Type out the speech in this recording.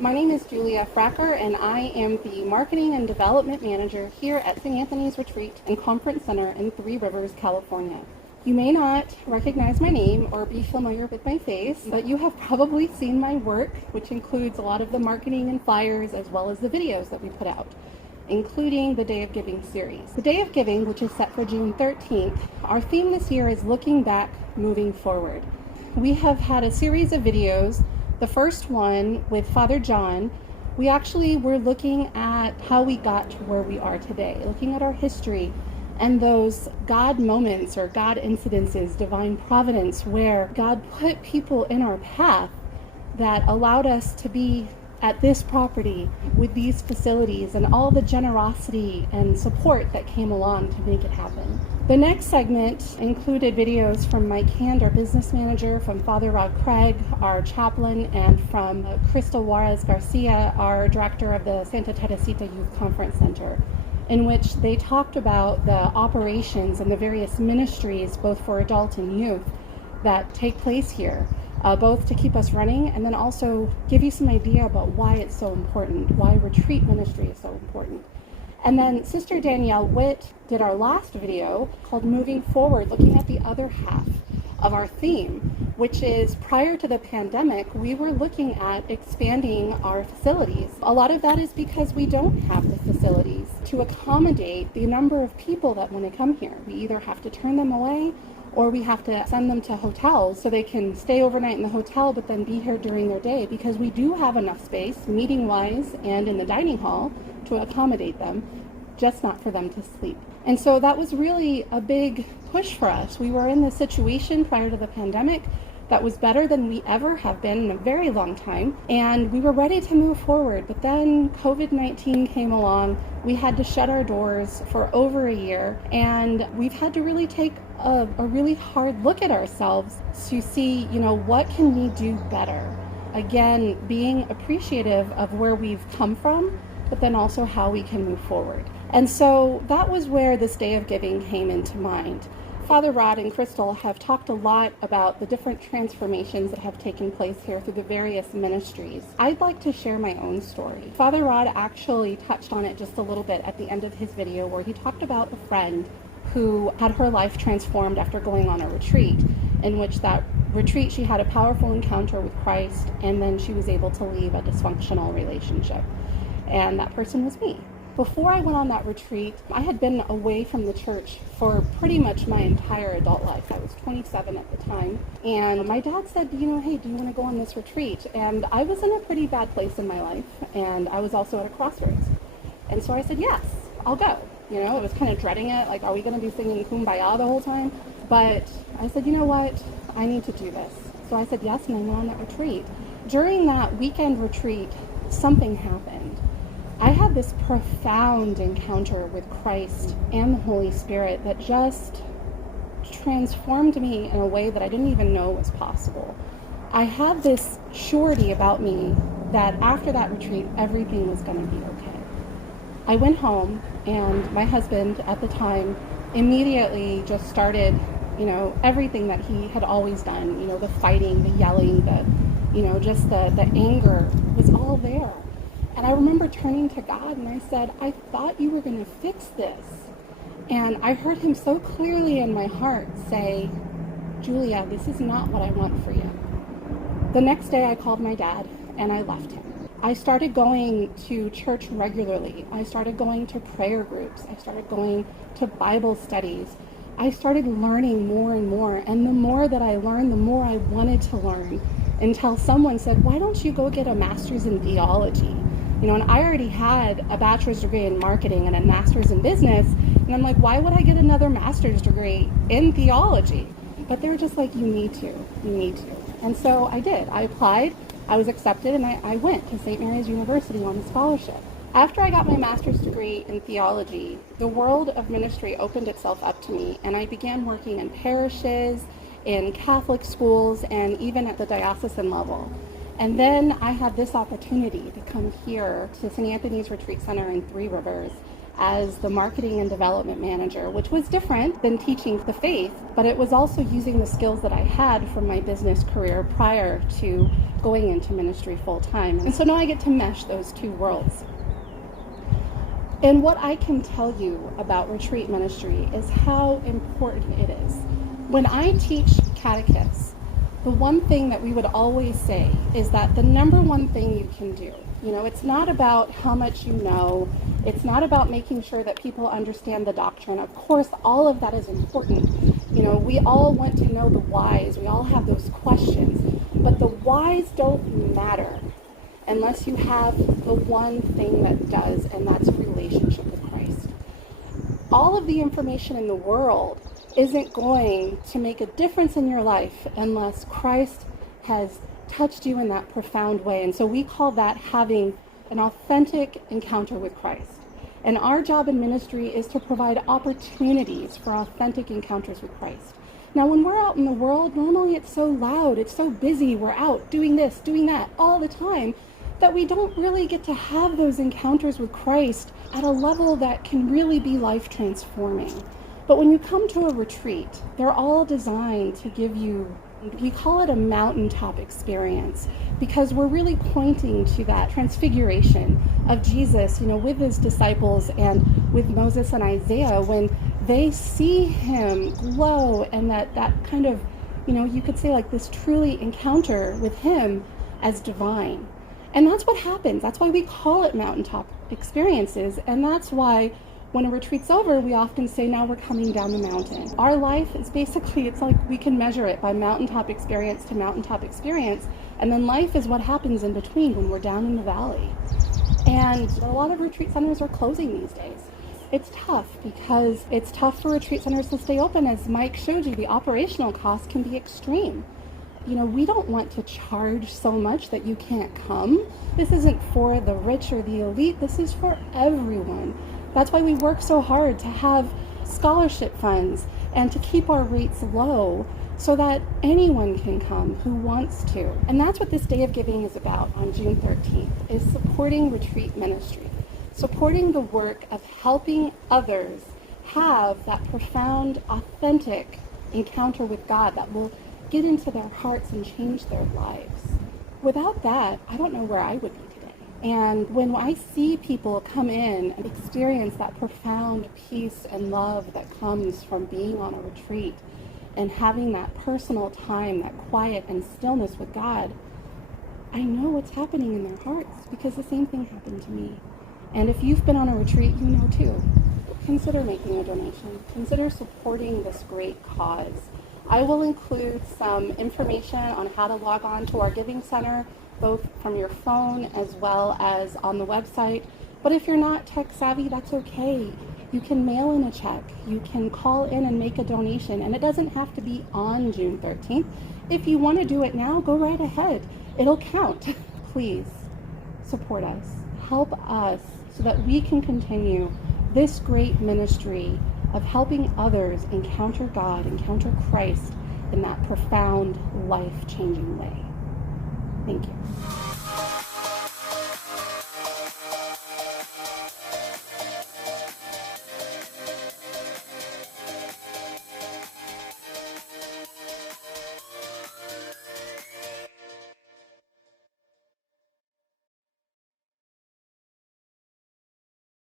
My name is Julia Fracker, and I am the Marketing and Development Manager here at St. Anthony's Retreat and Conference Center in Three Rivers, California. You may not recognize my name or be familiar with my face, but you have probably seen my work, which includes a lot of the marketing and flyers as well as the videos that we put out, including the Day of Giving series. The Day of Giving, which is set for June 13th, our theme this year is looking back, moving forward. We have had a series of videos. The first one with Father John, we actually were looking at how we got to where we are today, looking at our history and those God moments or God incidences, divine providence, where God put people in our path that allowed us to be at this property with these facilities and all the generosity and support that came along to make it happen. The next segment included videos from Mike Hand, our business manager, from Father Rod Craig, our chaplain, and from Crystal Juarez Garcia, our director of the Santa Teresita Youth Conference Center, in which they talked about the operations and the various ministries, both for adult and youth, that take place here. Both to keep us running and then also give you some idea about why it's so important, why retreat ministry is so important. And then Sister Danielle Witt did our last video called Moving Forward, looking at the other half of our theme, which is prior to the pandemic, we were looking at expanding our facilities. A lot of that is because we don't have the facilities to accommodate the number of people that want to come here. We either have to turn them away or we have to send them to hotels so they can stay overnight in the hotel but then be here during their day, because we do have enough space, meeting-wise and in the dining hall, to accommodate them, just not for them to sleep. And so that was really a big push for us. We were in this situation prior to the pandemic that was better than we ever have been in a very long time, and we were ready to move forward. But then COVID-19 came along. We had to shut our doors for over a year, and we've had to really take a really hard look at ourselves to see, what can we do better? Again, being appreciative of where we've come from, but then also how we can move forward. And so that was where this Day of Giving came into mind. Father Rod and Crystal have talked a lot about the different transformations that have taken place here through the various ministries. I'd like to share my own story. Father Rod actually touched on it just a little bit at the end of his video, where he talked about a friend who had her life transformed after going on a retreat, in which that retreat she had a powerful encounter with Christ, and then she was able to leave a dysfunctional relationship. And that person was me. Before I went on that retreat, I had been away from the church for pretty much my entire adult life. I was 27 at the time, and my dad said, hey, do you want to go on this retreat? And I was in a pretty bad place in my life, and I was also at a crossroads. And so I said, yes, I'll go. I was kind of dreading it, like, are we going to be singing Kumbaya the whole time? But I said, you know what, I need to do this. So I said yes, and I went on that retreat. During that weekend retreat, something happened. I had this profound encounter with Christ and the Holy Spirit that just transformed me in a way that I didn't even know was possible. I had this surety about me that after that retreat, everything was going to be okay. I went home, and my husband at the time immediately just started, everything that he had always done, the fighting, the yelling, just the anger was all there. And I remember turning to God and I said, I thought you were going to fix this. And I heard him so clearly in my heart say, Julia, this is not what I want for you. The next day I called my dad and I left him. I started going to church regularly. I started going to prayer groups. I started going to Bible studies. I started learning more and more. And the more that I learned, the more I wanted to learn, until someone said, why don't you go get a master's in theology? And I already had a bachelor's degree in marketing and a master's in business. And I'm like, why would I get another master's degree in theology? But they were just like, you need to. And so I did. I applied. I was accepted, and I went to St. Mary's University on a scholarship. After I got my master's degree in theology, the world of ministry opened itself up to me, and I began working in parishes, in Catholic schools, and even at the diocesan level. And then I had this opportunity to come here to St. Anthony's Retreat Center in Three Rivers as the marketing and development manager, which was different than teaching the faith, but it was also using the skills that I had from my business career prior to going into ministry full time. And so now I get to mesh those two worlds. And what I can tell you about retreat ministry is how important it is. When I teach catechists, the one thing that we would always say is that the number one thing you can do, it's not about how much you know, it's not about making sure that people understand the doctrine. Of course, all of that is important. We all want to know the whys, we all have those questions, but the whys don't matter unless you have the one thing that does, and that's a relationship with Christ. All of the information in the world isn't going to make a difference in your life unless Christ has touched you in that profound way. And so we call that having an authentic encounter with Christ. And our job in ministry is to provide opportunities for authentic encounters with Christ. Now, when we're out in the world, normally it's so loud, it's so busy, we're out doing this, doing that all the time, that we don't really get to have those encounters with Christ at a level that can really be life transforming. But when you come to a retreat, they're all designed to give you, we call it a mountaintop experience, because we're really pointing to that transfiguration of Jesus, with his disciples and with Moses and Isaiah, when they see him glow, and that kind of, you could say like this truly encounter with him as divine. And that's what happens. That's why we call it mountaintop experiences. And that's why when a retreat's over, we often say, now we're coming down the mountain. Our life is basically, it's like we can measure it by mountaintop experience to mountaintop experience. And then life is what happens in between when we're down in the valley. And a lot of retreat centers are closing these days. It's tough because it's tough for retreat centers to stay open. As Mike showed you, the operational costs can be extreme. We don't want to charge so much that you can't come. This isn't for the rich or the elite. This is for everyone. That's why we work so hard to have scholarship funds and to keep our rates low so that anyone can come who wants to. And that's what this Day of Giving is about on June 13th, is supporting retreat ministry, supporting the work of helping others have that profound, authentic encounter with God that will get into their hearts and change their lives. Without that, I don't know where I would be today. And when I see people come in and experience that profound peace and love that comes from being on a retreat and having that personal time, that quiet and stillness with God, I know what's happening in their hearts, because the same thing happened to me. And if you've been on a retreat, you know too. Consider making a donation. Consider supporting this great cause. I will include some information on how to log on to our Giving Center, both from your phone as well as on the website. But if you're not tech savvy, that's okay. You can mail in a check. You can call in and make a donation. And it doesn't have to be on June 13th. If you want to do it now, go right ahead. It'll count. Please support us. Help us so that we can continue this great ministry of helping others encounter God, encounter Christ in that profound, life-changing way. Thank you.